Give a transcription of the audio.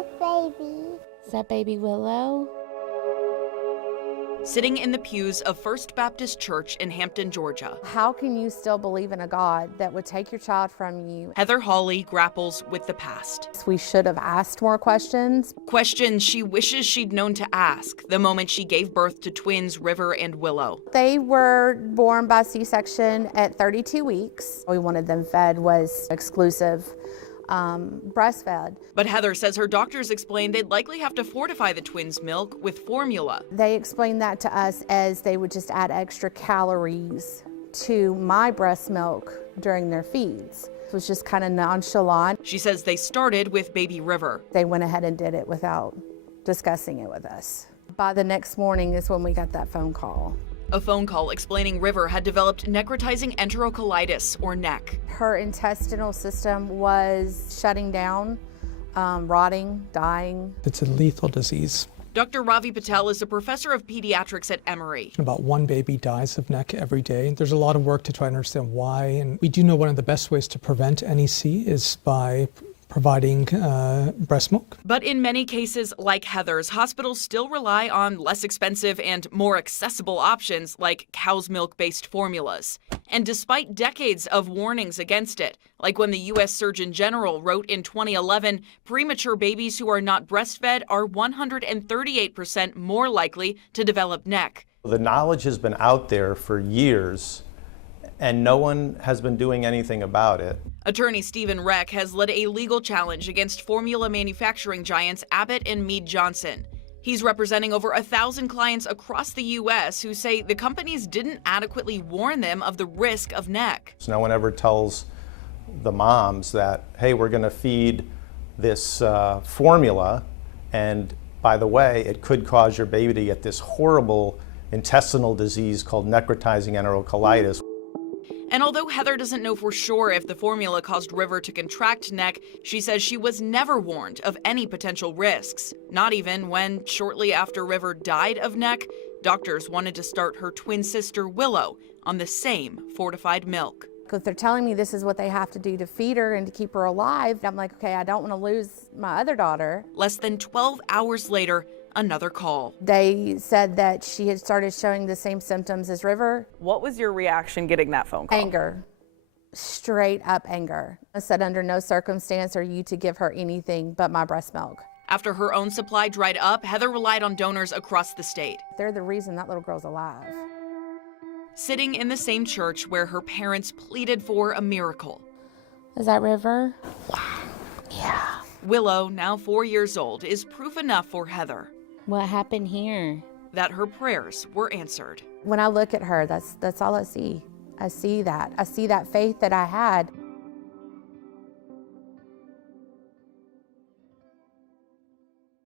a baby. Is that baby Willow? Sitting in the pews of First Baptist Church in Hampton, Georgia, How can you still believe in a God that would take your child from you? Heather Hawley grapples with the past. We should have asked more questions. Questions she wishes she'd known to ask the moment she gave birth to twins River and Willow. They were born by C-section at 32 weeks. We wanted them fed was exclusive breastfed. But Heather says her doctors explained they'd likely have to fortify the twins' milk with formula. They explained that to us as they would just add extra calories to my breast milk during their feeds. It was just kind of nonchalant. She says they started with baby River. They went ahead and did it without discussing it with us. By the next morning is when we got that phone call. A phone call explaining River had developed necrotizing enterocolitis, or NEC. Her intestinal system was shutting down, rotting, dying. It's a lethal disease. Dr. Ravi Patel is a professor of pediatrics at Emory. About one baby dies of NEC every day. There's a lot of work to try and understand why, and we do know one of the best ways to prevent NEC is by providing breast milk. But in many cases, like Heather's, hospitals still rely on less expensive and more accessible options like cow's milk-based formulas. And despite decades of warnings against it, like when the U.S. Surgeon General wrote in 2011, premature babies who are not breastfed are 138% more likely to develop NEC. The knowledge has been out there for years, and no one has been doing anything about it. Attorney Stephen Reck has led a legal challenge against formula manufacturing giants Abbott and Mead Johnson. He's representing over 1,000 clients across the U.S. who say the companies didn't adequately warn them of the risk of NEC. So no one ever tells the moms that, hey, we're going to feed this formula, and by the way, it could cause your baby to get this horrible intestinal disease called necrotizing enterocolitis. And although Heather doesn't know for sure if the formula caused River to contract NEC, she says she was never warned of any potential risks. Not even when, shortly after River died of NEC, doctors wanted to start her twin sister Willow on the same fortified milk. If they're telling me this is what they have to do to feed her and to keep her alive, I'm like, okay, I don't want to lose my other daughter. Less than 12 hours later, another call. They said that she had started showing the same symptoms as River. What was your reaction getting that phone call? Anger. Straight up anger. I said under no circumstance are you to give her anything but my breast milk. After her own supply dried up, Heather relied on donors across the state. They're the reason that little girl's alive. Sitting in the same church where her parents pleaded for a miracle. Is that River? Yeah. Willow, now 4 years old, is proof enough for Heather What happened here? that her prayers were answered. When I look at her, that's all I see. I see that. I see that faith that I had.